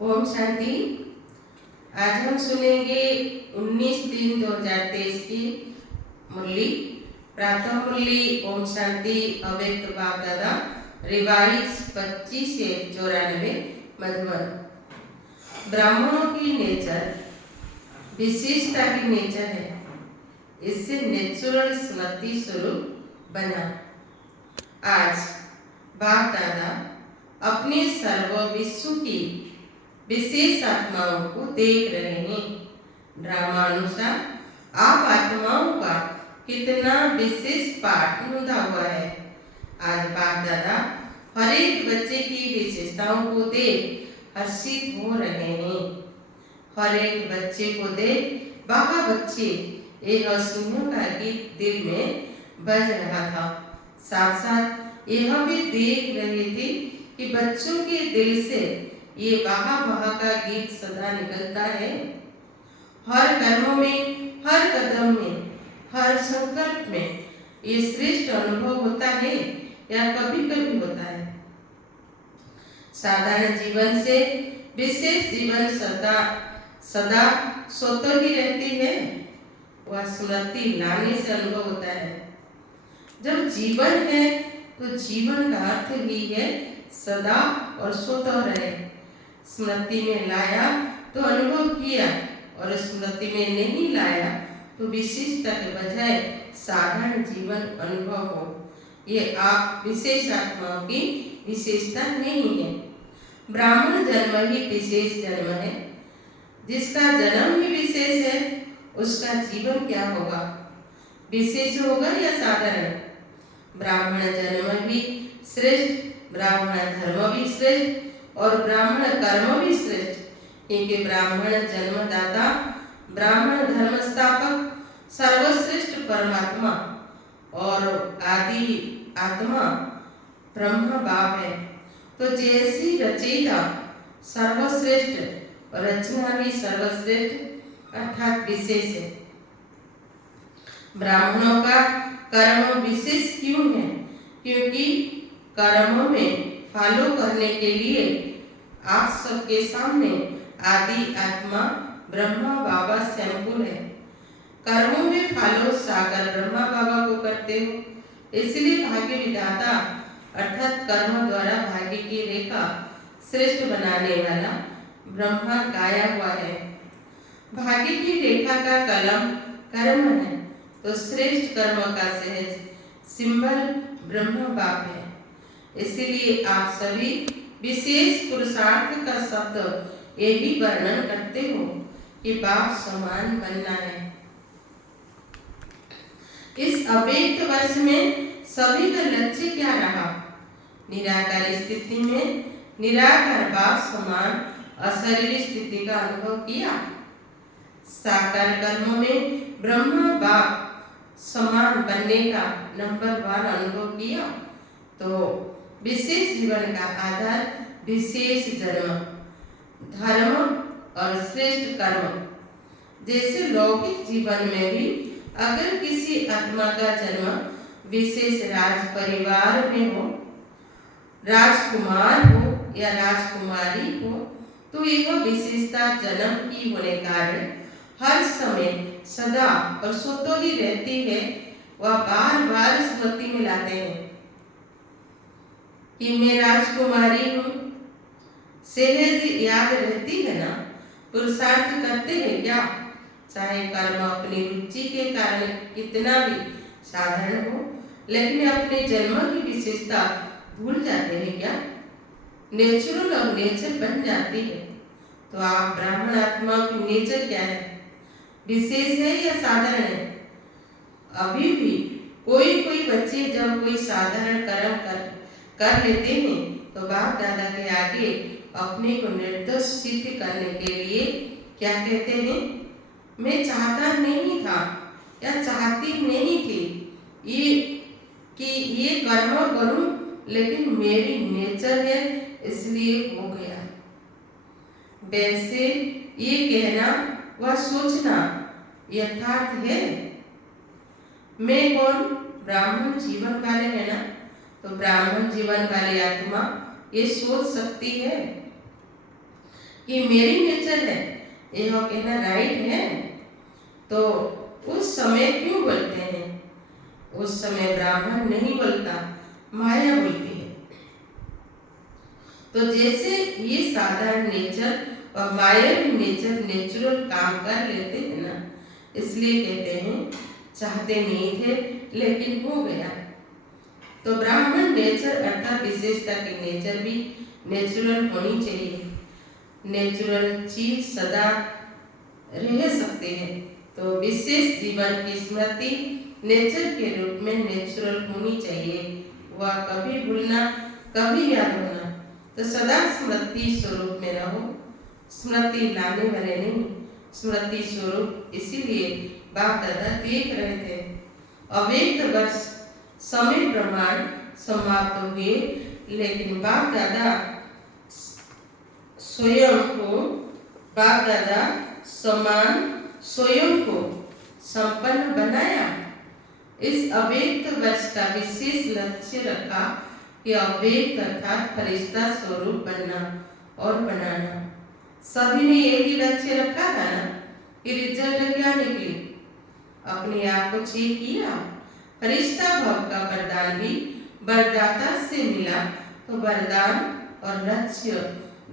ओम शांति। आज हम सुनेंगे 19/3/2023 की मुरली, प्रातः मुरली ओम शांति अव्यक्त बाप दादा रिवाइज 25 से 94 मधुबन। ब्राह्मणों की नेचर विशेषता की नेचर है, इससे नेचुरल स्मृति स्वरूप बना। आज बाप दादा अपने सर्व विश्व की विशेष आत्माओं को देख रहे हैं। ड्रामानुसार आप आत्माओं का कितना विशेष पाठ मुद्दा हुआ है। आज बाप दादा हर एक बच्चे की विशेषताओं को देख हर्षित हो रहे हैं। हर एक बच्चे को देख वह बच्चे यह सिंहों का गीत दिल में बज रहा था। साथ साथ यह भी देख रहे थे कि बच्चों के दिल से ये वाह वाह का गीत सदा निकलता है। हर कर्म में, हर कदम में, हर संकल्प में ये श्रेष्ठ अनुभव होता है या कभी कभी होता है। साधारण जीवन से विशेष जीवन सदा स्वतः ही रहती है। वह स्मृति लाने से अनुभव होता है। जब जीवन है तो जीवन का अर्थ ही है सदा और स्वतः रहे। स्मृति में लाया तो अनुभव किया और स्मृति में नहीं लाया तो विशेषता के बजाय साधारण जीवन अनुभव हो। ये आप विशेष आत्माओं की विशेषता नहीं है। ब्राह्मण जन्म ही विशेष जन्म है। जिसका जन्म ही विशेष है उसका जीवन क्या होगा, विशेष होगा या साधारण? ब्राह्मण जन्म भी श्रेष्ठ, ब्राह्मण धर्म भी श्रेष्ठ और ब्राह्मण कर्म भी श्रेष्ठ, क्योंकि ब्राह्मण जन्मदाता, ब्राह्मण धर्म स्थापक, सर्वश्रेष्ठ परमात्मा और आदि आत्मा ब्रह्म बाप है। तो जैसी रचयिता सर्वश्रेष्ठ और रचना भी सर्वश्रेष्ठ अर्थात विशेष है। ब्राह्मणों का कर्म विशेष क्यों है? क्योंकि कर्मों में फॉलो करने के लिए आप सबके सामने आदि आत्मा ब्रह्मा बाबा सैंपल है। कर्मों में फॉलो सागर ब्रह्मा बाबा को करते हो, इसलिए भाग्य विधाता अर्थात कर्म द्वारा भाग्य की रेखा श्रेष्ठ बनाने वाला ब्रह्मा गाया हुआ है। भाग्य की रेखा का कलम कर्म है, तो श्रेष्ठ कर्म का सहज सिंबल ब्रह्म बाप है। इसीलिए आप सभी विशेष पुरुषार्थ का शब्द यही वर्णन करते हो कि बाप समान बनना है। इस अव्यक्त वर्ष में सभी का लक्ष्य क्या रहा? निराकार स्थिति में निराकार बाप समान अशरीरी स्थिति का अनुभव किया। साकार कर्म में ब्रह्मा बाप समान बनने का नंबर 1 अनुभव किया। तो विशेष जीवन का आधार विशेष जन्म, धर्म और श्रेष्ठ कर्म। जैसे लौकिक जीवन में भी अगर किसी आत्मा का जन्म विशेष राज परिवार में हो, राजकुमार हो या राजकुमारी हो, तो यह विशेषता जन्म की होने कारण हर समय सदा और स्वतः ही रहती है। वह बार बार स्मृति में लाते हैं कि मैं राजकुमारी हूँ। सहज याद रहती है ना। पुरुषार्थ करते हैं क्या? चाहे कर्म अपनी रुचि के कारण कितना भी साधारण हो, लेकिन अपने जन्म की विशेषता भूल जाते हैं क्या? नेचुरल और नेचर बन जाती है। तो आप ब्राह्मण आत्मा की नेचर क्या है? विशेष है या साधारण है? अभी भी कोई बच्चे जब कोई साधारण कर्म कर लेते हैं तो बाप दादा के आगे अपने को निर्दोष सिद्ध करने के लिए क्या कहते हैं? मैं चाहता नहीं था या चाहती नहीं थी ये कर्म करूं, लेकिन मेरी नेचर है इसलिए हो गया। वैसे ये कहना वह सोचना यथार्थ है। मैं कौन? ब्राह्मण जीवन वाले है ना। तो ब्राह्मण जीवन वाली आत्मा ये सोच सकती है कि मेरी नेचर है, यह कहना राइट है, तो उस समय क्यों बोलते हैं? उस समय ब्राह्मण नहीं बोलता, माया बोलती है। तो जैसे ये साधारण नेचर और मायावी नेचर नेचुरल काम कर लेते हैं ना, इसलिए कहते हैं चाहते नहीं थे लेकिन हो गया। तो ब्राह्मण नेचर अर्थात विशेषता की नेचर भी नेचुरल होनी चाहिए। नेचुरल चीज सदा रह सकते हैं, तो विशेष जीवन की स्मृति नेचर के रूप में नेचुरल होनी चाहिए। वह कभी भूलना, कभी याद होना, तो सदा स्मृति स्वरूप में रहो, स्मृति लाने वाले नहीं, स्मृति स्वरूप। इसीलिए बाप दादा देख रहे थे अव्यक्त वर्ष समय प्रमाण समाप्त हुए, लेकिन बाप दादा स्वयं को, बाप दादा समान स्वयं को संपन्न बनाया। इस अव्यक्त वर्ष का विशेष लक्ष्य रखा कि अव्यक्त अर्थात फरिश्ता स्वरूप बनना और बनाना। सभी ने एक ही लक्ष्य रखा था ना, कि रिजल्ट क्या निकली? अपने आप को चेक किया। फरिश्ता भाव का वरदान भी वरदाता से मिला, तो वरदान और लक्ष्य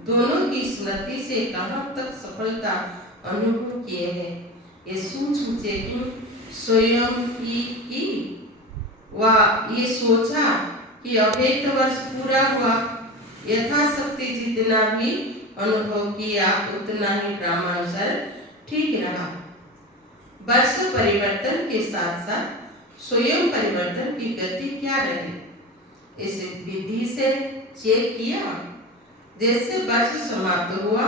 दोनों की स्मृति से कहाँ तक सफलता अनुभव किए हैं, ये सूक्ष्म चेकिंग स्वयं की। वह ये सोचा कि अव्यक्त वर्ष पूरा हुआ, यथाशक्ति जितना भी अनुभव किया उतना ही क्रमानुसार ठीक रहा। वर्ष परिवर्तन के साथ साथ स्वयं परिवर्तन की गति क्या रही, इस विधि से चेक किया। जैसे वर्ष समाप्त हुआ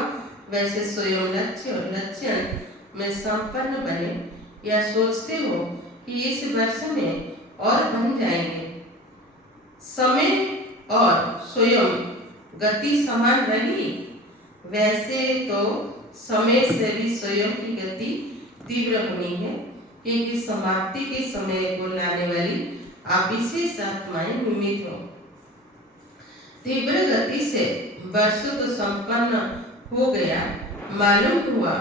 वैसे स्वयं लक्ष्य और लक्षण में संपन्न बने, या सोचते हो कि इस वर्ष में और बन जाएंगे। समय और स्वयं गति समान रही, वैसे तो समय से भी स्वयं की गति तीव्र होनी है, क्योंकि समाप्ति के समय को लाने वाली आप विशेष आत्माएं निमित्त हो। तीव्र गति से वर्ष तो संपन्न हो गया, मालूम हुआ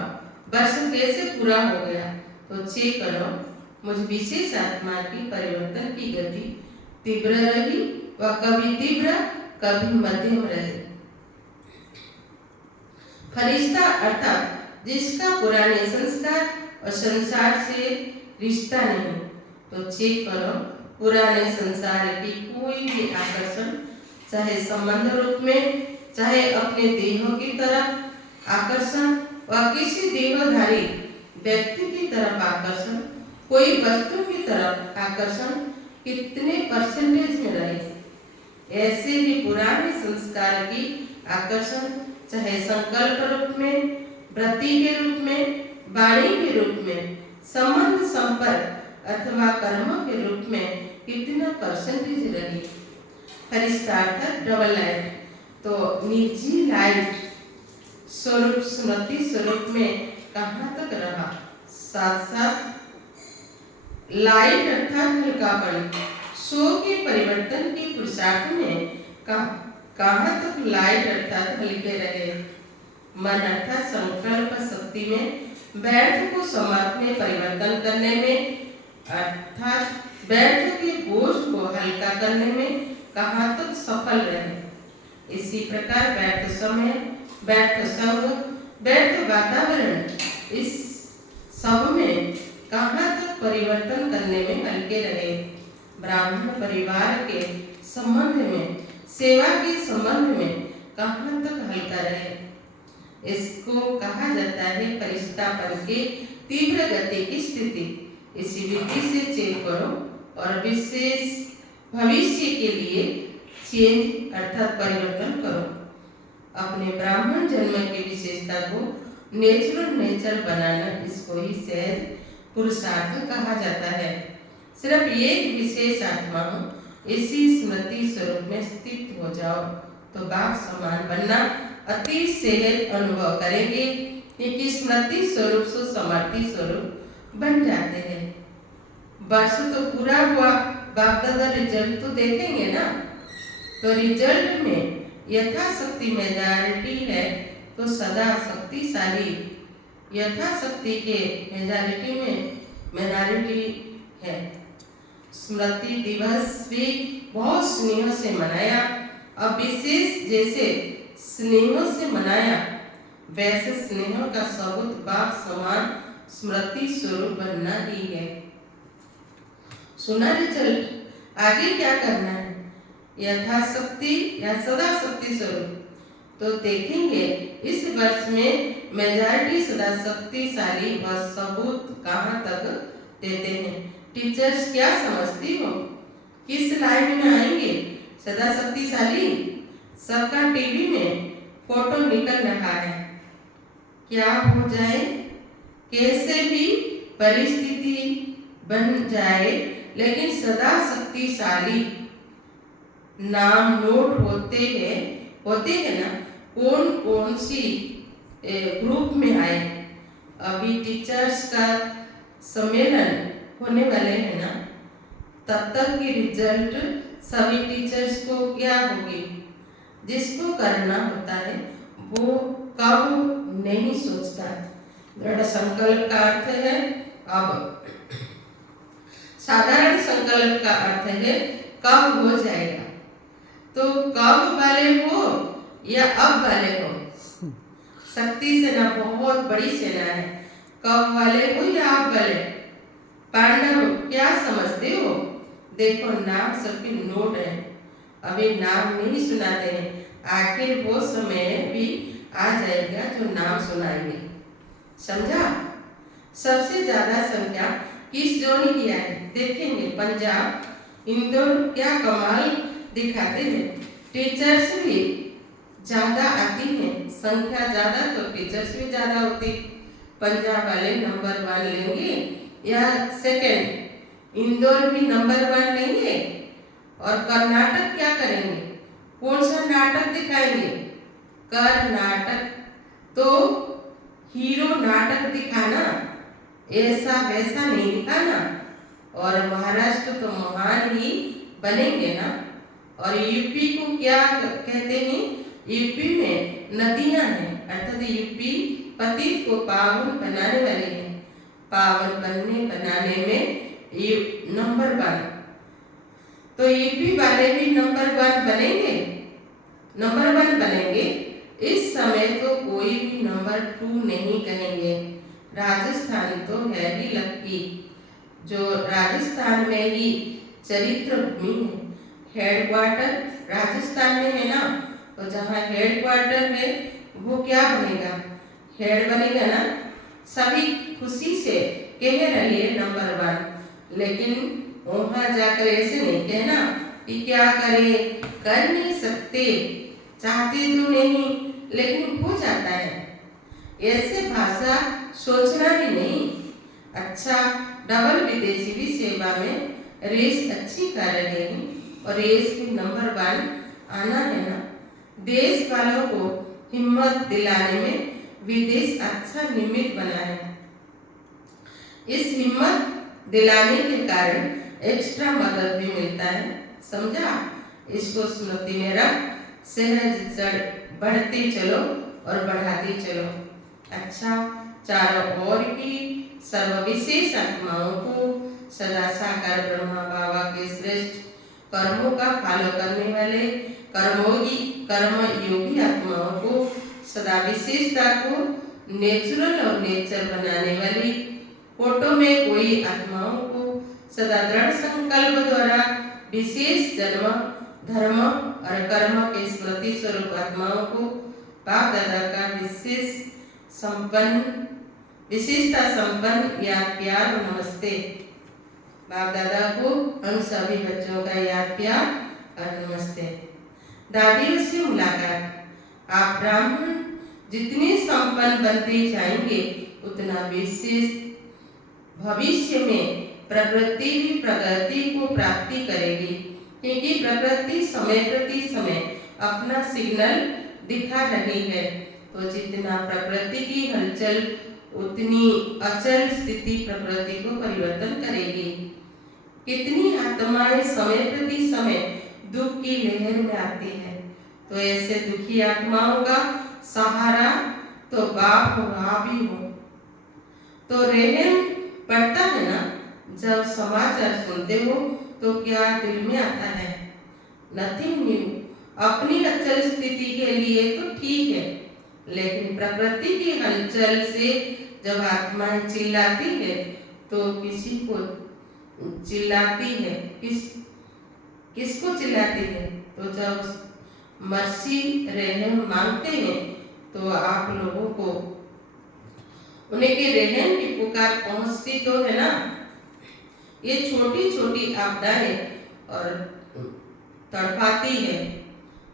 वर्ष कैसे पूरा हो गया, तो चेक करो मुझ विशेष आत्मा की परिवर्तन की गति तीव्र रही, वह कभी तीव्र कभी मध्यम रहे। फरिश्ता अर्थात जिसका पुराने संस्कार और संसार से रिश्ता नहीं, तो चेक करो पुराने संसार की कोई भी आकर्षण, चाहे संबंध रूप में, चाहे अपने देहों की तरफ आकर्षण व किसी देहधारी व्यक्ति की तरफ आकर्षण, कोई वस्तु की तरफ आकर्षण कितने परसेंटेज में रहे। ऐसे ही पुराने संस्कार की आकर्षण, चाहे संकल्प रूप में, वृत्ति के रूप में, वाणी के रूप में, संबंध संपर्क अथवा कर्म के रूप में कितना परसेंटेज रही। फरिश्ता अर्थात डबल लाइट, तो निजी लाइट स्वरूप स्मृति स्वरूप में कहाँ तक रहा। साथ साथ लाइट अर्थात हल्कापन, सो के परिवर्तन के पुरुषार्थ में कहाँ तक लाइट अर्थात हल्के रहे। मन अर्थात संकल्प शक्ति में व्यर्थ को समर्थ में परिवर्तन करने में, अर्थात व्यर्थ के बोझ को हल्का करने में कहाँ तक सफल रहे। इसी प्रकार व्यर्थ समय, व्यर्थ शब्द, व्यर्थ वातावरण, इस सब में कहाँ तक परिवर्तन करने में हल्के रहे। ब्राह्मण परिवार के संबंध में, सेवा के संबंध में कहाँ तक हल्का रहे। इसको कहा जाता है फरिश्तापन के तीव्र गति की स्थिति। इसी विधि से चेक करो और विशेष भविष्य के लिए चेंज अर्थात परिवर्तन करो। अपने ब्राह्मण जन्म की विशेषता को नेचुरल नेचर बनाना, इसको ही सहज पुरुषार्थ कहा जाता है। सिर्फ एक विशेष आत्मा हो, इसी स्मृति स्वरूप में स्थित हो जाओ, तो बाप समान बनना अति सहज अनुभव करेंगे, क्योंकि स्मृति स्वरूप से समर्थी स्वरूप बन जाते हैं। वर्ष तो पूरा हुआ, बाप दादा रिजल्ट तो देखेंगे ना, तो रिजल्ट में यथाशक्ति मेजॉरिटी है तो सदा शक्तिशाली, यथाशक्ति के मेजॉरिटी में माइनॉरिटी है। स्मृति दिवस भी बहुत स्नेह से मनाया। अब विशेष जैसे स्नेह से मनाया वैसे स्नेह का सबूत बाप समान स्मृति स्वरूप बनना ही है। सुना रिजल्ट। आगे क्या करना है? यथाशक्ति या सदा शक्ति स्वरूप। तो देखेंगे इस वर्ष में मेजॉरिटी सदा शक्तिशाली व सबूत कहाँ तक देते हैं। टीचर्स क्या समझती हो? किस लाइन में आएंगे? सदा शक्तिशाली। सबका टीवी में फोटो निकल रहा है। क्या हो जाए, कैसे भी परिस्थिति बन जाए, लेकिन सदा शक्तिशाली नाम नोट होते हैं ना, कौन कौन सी ग्रुप में आए। अभी टीचर्स का सम्मेलन होने वाले हैं ना, तब तक की रिजल्ट सभी टीचर्स को क्या होगी, जिसको करना होता है वो कब नहीं सोचता। दृढ़ संकल्प का अर्थ है अब, साधारण संकल्प का अर्थ है कब हो जाएगा। तो कब वाले हो या अब वाले हो। शक्ति सेना बहुत बड़ी सेना है। कब वाले हो या अब वाले। पांडव क्या समझते हो? देखो नाम सबके नोट है, अभी नाम नहीं सुनाते हैं। आखिर वो समय भी आ जाएगा जो नाम सुनाएंगे। समझा? सबसे ज्यादा संख्या किस जोन की है? देखेंगे पंजाब, इंदौर क्या कमाल दिखाते हैं। टीचर्स भी ज्यादा आती हैं, संख्या ज्यादा तो टीचर्स भी ज्यादा होती। पंजाब वाले नंबर 1 लेंगे या सेकंड। इंदौर भी नंबर 1 लेंगे। और कर्नाटक क्या करेंगे? कौन सा नाटक दिखाएंगे? कर्नाटक तो हीरो नाटक दिखाना, ऐसा वैसा नहीं दिखाना। और महाराष्ट्र तो महान ही बनेंगे ना। और यूपी को क्या कहते हैं? यूपी में नदियां हैं, अर्थात यूपी पतित को पावन बनाने वाले हैं। पावन बनाने में नंबर 1। तो यूपी वाले भी नंबर 1 बनेंगे, नंबर 1 बनेंगे। इस समय तो कोई भी नंबर 2 नहीं कहेंगे। राजस्थान तो है ही लक्की, जो राजस्थान में ही चरित्र भूमि है। हेडक्वार्टर राजस्थान में है ना, तो जहाँ हेडक्वार्टर है वो क्या बनेगा? हेड बनेगा ना। सभी खुशी से कह रही है नंबर 1, लेकिन वहाँ जाकर ऐसे नहीं कहना कि क्या करें, कर नहीं सकते, चाहते तो नहीं, लेकिन हो जाता है। ऐसे भाषा सोचना भी नहीं। अच्छा, डबल विदेशी भी सेवा में रेस अच्छी कर रहे हैं और रेस की नंबर 1 आना है ना। देश वालों को हिम्मत दिलाने में विदेश अच्छा निमित्त बना है। इस हिम्मत दिलाने के कारण एक्स्ट्रा मदद भी मिलता है। समझा? इसको स्मृति में रख, सहज बढ़ती चलो और बढ़ाती चलो। अच्छा, चारों ओर की सर्वविशेष आत्माओं को सदा साकार ब्रह्मा बाबा के श्रेष्ठ कर्मों का फॉलो करने वाले कर्मयोगी आत्माओं को सदा विशेषता को नेचुरल और नेचर बनाने वाली फोटो में कोई आत्माओं को सदा दृढ़ संकल्प द्वारा विशेष जन्म धर्म और कर्म के स्मृति स्वरूप आत्माओं को बाप दादा का विशेषता संपन्न या प्यार नमस्ते। बाप दादा को हम सभी बच्चों का याद प्यार और नमस्ते। दादियों से मुलाकात। आप ब्राह्मण जितने संपन्न बनते जाएंगे उतना विशेष भविष्य में प्रकृति भी प्रगति को प्राप्ति करेगी, क्योंकि प्रकृति समय प्रति समय अपना सिग्नल दिखा रही है। तो जितना प्रकृति की हलचल उतनी अचल स्थिति प्रकृति को परिवर्तन करेगी। कितनी आत्माएं समय प्रति समय दुख की लहर में आती है, तो ऐसे दुखी आत्माओं का सहारा बाप हो आप ही हो। तो रहम पड़ता है ना, जब समाचार सुनते हो तो क्या दिल में आता है? Nothing new. अपनी अचल स्थिति के लिए तो ठीक है, लेकिन प्रकृति की हलचल से जब आत्माएं चिल्लाती है तो किसी को चिल्लाती है, किसको चिल्लाती है? तो जब मर्सी रहम मांगते हैं तो आप लोगों को उनके रहम की पुकार पहुंचती तो है ना। ये छोटी छोटी आपदाएं और तड़पाती है।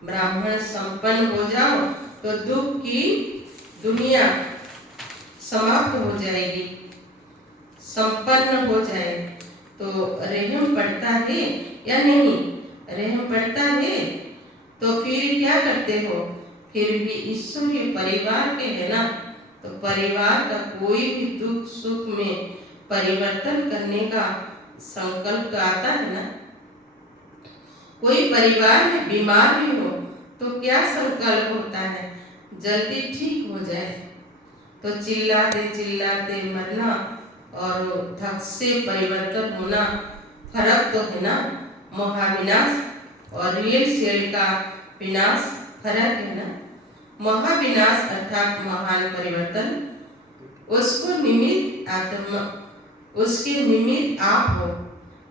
ब्राह्मण संपन्न हो जाओ तो दुख की दुनिया समाप्त हो जाएगी। संपन्न हो जाए तो रहम पड़ता है या नहीं? रहम पड़ता है तो फिर क्या करते हो? फिर भी ईश्वर के परिवार के है ना, तो परिवार का कोई भी दुख सुख में परिवर्तन करने का संकल्प तो आता है ना। कोई परिवार में बीमार भी हो तो क्या संकल्प होता है? जल्दी ठीक हो जाए। तो चिल्लाते मरना और धक से परिवर्तन होना फर्क तो है ना। महाविनाश और रियल सेल का विनाश फर्क है ना। महाविनाश अर्थात महान परिवर्तन, उसके निमित्त आप हो।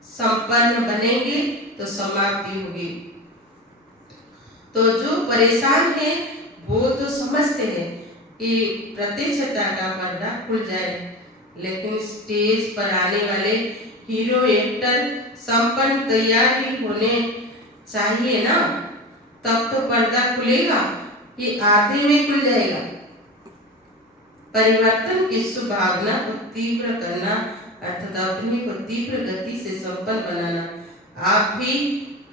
संपन्न बनेंगे तो समाप्ति होगी। तो जो परेशान है वो तो समझते हैं कि प्रत्यक्षता का पर्दा खुल जाए, लेकिन स्टेज पर आने वाले हीरो एक्टर संपन्न तैयार ही होने चाहिए ना, तब तो पर्दा खुलेगा कि आधे में खुल जाएगा। परिवर्तन की सुभावना को तीव्र करना अर्थात अपने को तीव्र गति से संपन्न बनाना। आप भी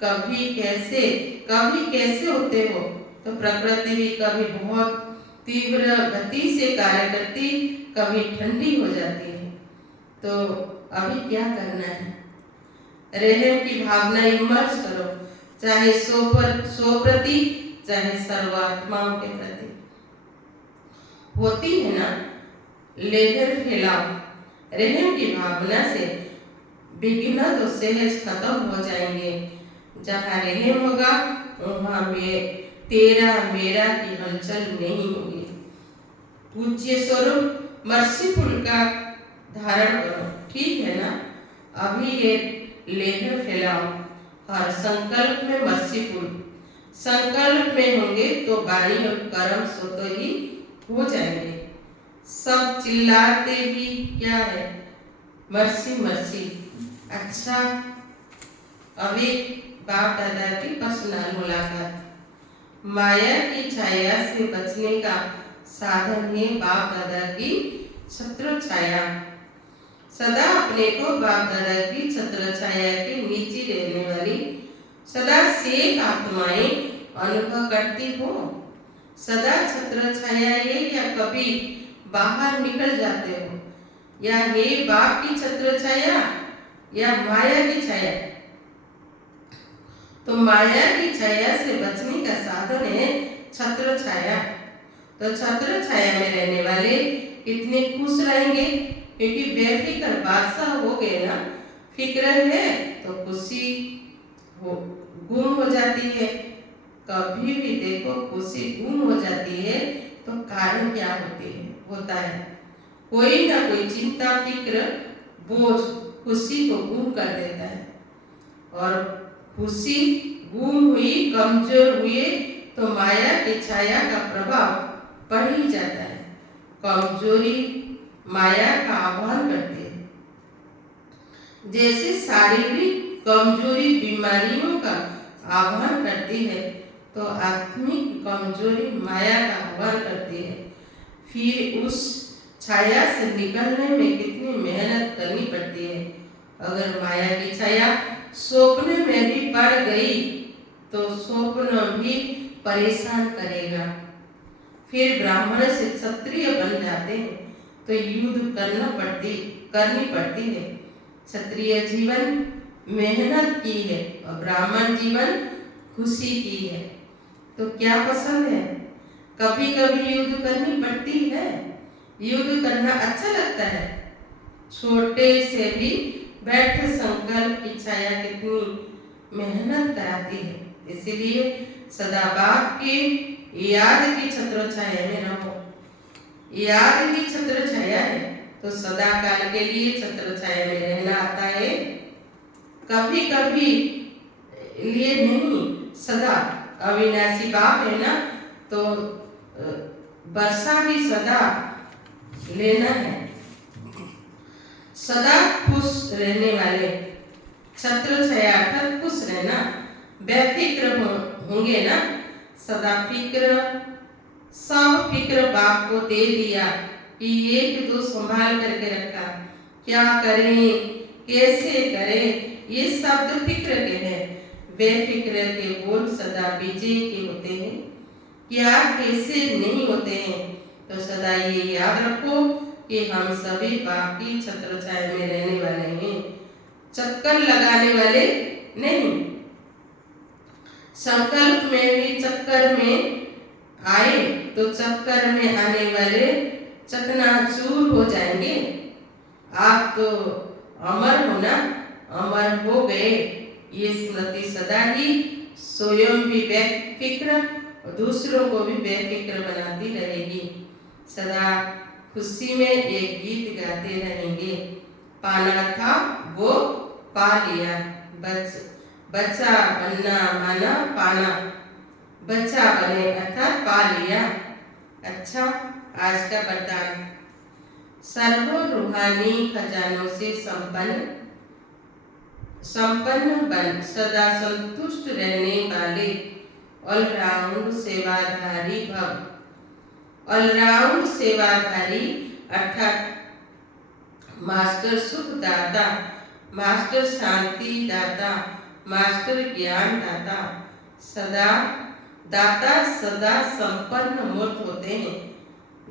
कभी कैसे होते हो? तो प्रकृति भी कभी बहुत तीव्र गति से कार्य करती, कभी ठंडी हो जाती है। तो अभी क्या करना है? रहम की भावना इमर्ज करो, चाहे सो प्रति चाहे सर्वात्माओं के प्रति। होती है ना, लेजर फैलाओ। रहम की भावना से विघ्न तो सहज खत्म हो जाएंगे। जहाँ रहम होगा वहाँ में तेरा मेरा की हलचल नहीं होगी। पूज्य स्वरूप मर्सीफुल का धारण करो, ठीक है ना। अभी ये लेजर फैलाओ। हर संकल्प में मर्सीफुल संकल्प में होंगे तो वाणी और कर्म स्वतः ही हो जाएंगे। सब चिल्लाते भी क्या है? Mercy mercy. अच्छा, अभी बाप दादा की पर्सनल मुलाकात। माया की छाया से बचने का साधन है बाप दादा की छत्र छाया। सदा अपने को बाप दादा की छत्र छाया के नीचे रहने वाली सदा सेफ आत्माएं अनुभव करती हो। सदा छत्र छाया है या कभी बाहर निकल जाते हो? या हे बाप की छत्र छाया या माया की छाया? तो माया की छाया से बचने का साधन है छत्र छाया। तो छत्र छाया में रहने वाले कितने खुश रहेंगे, क्योंकि बेफिक्र बादशाह हो गए ना। फिक्र है तो खुशी गुम हो जाती है। कभी भी देखो खुशी गुम हो जाती है तो कारण क्या होता है? कोई ना कोई चिंता फिक्र बोझ खुशी को गुम कर देता है। और खुशी गुम हुई कमजोर हुए तो माया की छाया का प्रभाव पड़ ही जाता है। कमजोरी माया का आह्वान करती है। जैसे शारीरिक कमजोरी बीमारियों का आह्वान करती है, तो आत्मिक कमजोरी माया का आह्वान करती है। फिर उस छाया से निकलने में कितनी मेहनत करनी पड़ती है। अगर माया की छाया स्वप्न में भी पड़ गई तो स्वप्न भी परेशान करेगा। फिर ब्राह्मण से क्षत्रिय बन जाते हैं तो युद्ध करनी पड़ती है। क्षत्रिय जीवन मेहनत की है और ब्राह्मण जीवन खुशी की है। तो क्या पसंद है? कभी कभी युद्ध करनी पड़ती है। युद्ध करना अच्छा लगता है। छोटे से भी बैठ संकल्प की छाया कितनी मेहनत कराती है। इसीलिए सदा बाप की याद की छत्र छाया में रहो। याद की छत्र छाया है तो सदा काल के लिए छत्र छाया में रहना आता है। कभी कभी लिए नहीं, सदा। अविनाशी बाप है ना, तो वर्षा भी सदा लेना है। सदा खुश रहने वाले, छत्र छाया अर्थात खुश रहना। बेफिक्र होंगे ना, सदा फिक्र, सब फिक्र बाप को दे दिया कि एक दो संभाल करके रखा। क्या करें, कैसे करें, ये शब्द फिक्र के हैं। बेफिक्र के बोल सदा विजय के होते हैं। क्या कैसे नहीं होते हैं। तो सदा ये याद रखो कि हम सभी बाप की छत्र छाया में रहने वाले हैं, चक्कर लगाने वाले नहीं। संकल्प में भी चक्कर में आए तो चक्कर में आने वाले चकनाचूर हो जाएंगे। आप तो अमर हो ना, अमर हो गए। ये स्मृति सदा ही स्वयं भी बेफिक्र और दूसरों को भी बेफिक्र बनाती रहेगी। सदा खुशी में एक गीत गाते रहेंगे। पाना था वो पा लिया, बच्चा बनना माना पाना, बच्चा बने अर्थात पा लिया। अच्छा, आज का वरदान। सर्व रूहानी खजानों से संपन्न बन, सदा संतुष्ट रहने वाले ऑलराउंड सेवाधारी भव। ऑलराउंड सेवाधारी अर्थात मास्टर सुख दाता, मास्टर शांति दाता, मास्टर ज्ञान दाता, सदा दाता, सदा संपन्न मूर्त होते हैं।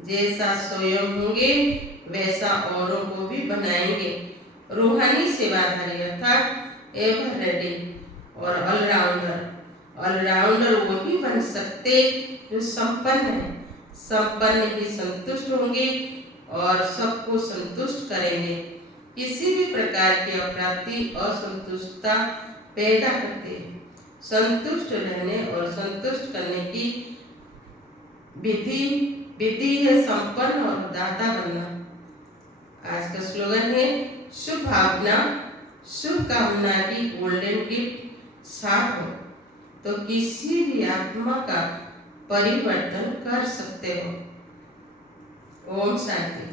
जैसा स्वयं होंगे वैसा औरों को भी बनाएंगे। रूहानी सेवाधारी अर्थात एवर रेडी और ऑलराउंडर। ऑलराउंडर वही बन सकते जो संपन्न है। संपन्न ही संतुष्ट होंगे और सबको संतुष्ट करेंगे। किसी भी प्रकार की अप्राप्ति असंतुष्टता पैदा करते हैं। संतुष्ट रहने और संतुष्ट करने की विधि है संपन्न और दाता बनना। आज का स्लोगन है शुभ भावना, शुभ कामना की गोल्डन गिफ्ट साथ हो तो किसी भी आत्मा का परिवर्तन कर सकते हो। ओम शांति।